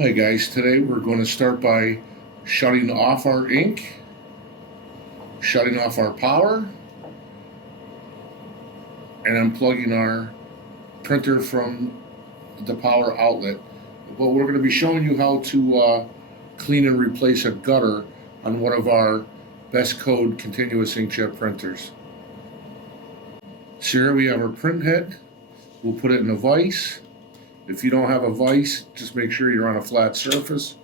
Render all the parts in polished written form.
Hi guys, today we're going to start by shutting off our ink, shutting off our power, and unplugging our printer from the power outlet. But we're going to be showing you how to clean and replace a gutter on one of our BestCode continuous inkjet printers. So here we have our print head. We'll put it in a vise. If you don't have a vise, just make sure you're on a flat surface.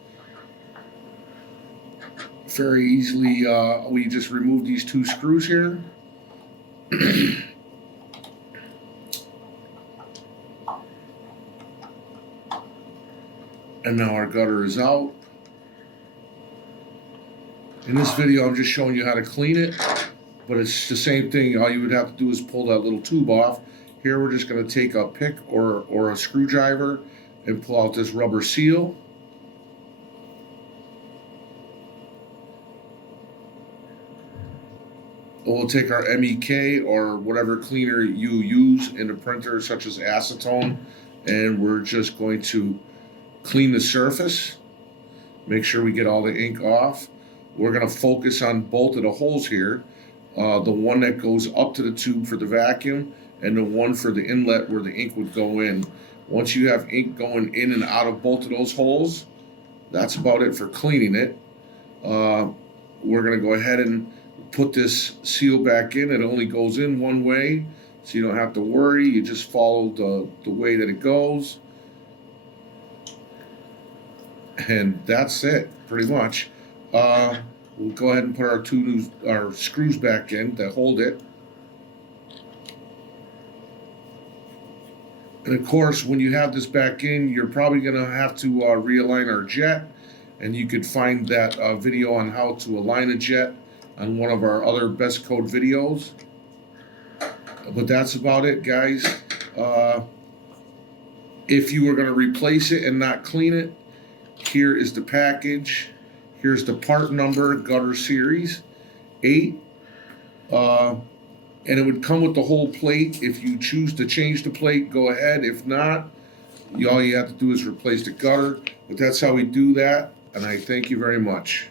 Very easily, we just remove these two screws here. And now our gutter is out. In this video, I'm just showing you how to clean it, but it's the same thing. All you would have to do is pull that little tube off. Here we're just going to take a pick or a screwdriver and pull out this rubber seal. We'll take our MEK or whatever cleaner you use in the printer, such as acetone, and we're just going to clean the surface, make sure we get all the ink off. We're going to focus on both of the holes here, the one that goes up to the tube for the vacuum and the one for the inlet where the ink would go in. Once you have ink going in and out of both of those holes, that's about it for cleaning it. We're going to go ahead and put this seal back in. It only goes in one way, so you don't have to worry. You just follow the way that it goes. And that's it, pretty much. We'll go ahead and put our screws back in to hold it. And of course, when you have this back in, you're probably going to have to realign our jet. And you could find that video on how to align a jet on one of our other BestCode videos. But that's about it, guys. If you were going to replace it and not clean it, here is the package. Here's the part number, gutter series 8. And it would come with the whole plate. If you choose to change the plate, go ahead. If not, all you have to do is replace the gutter. But that's how we do that. And I thank you very much.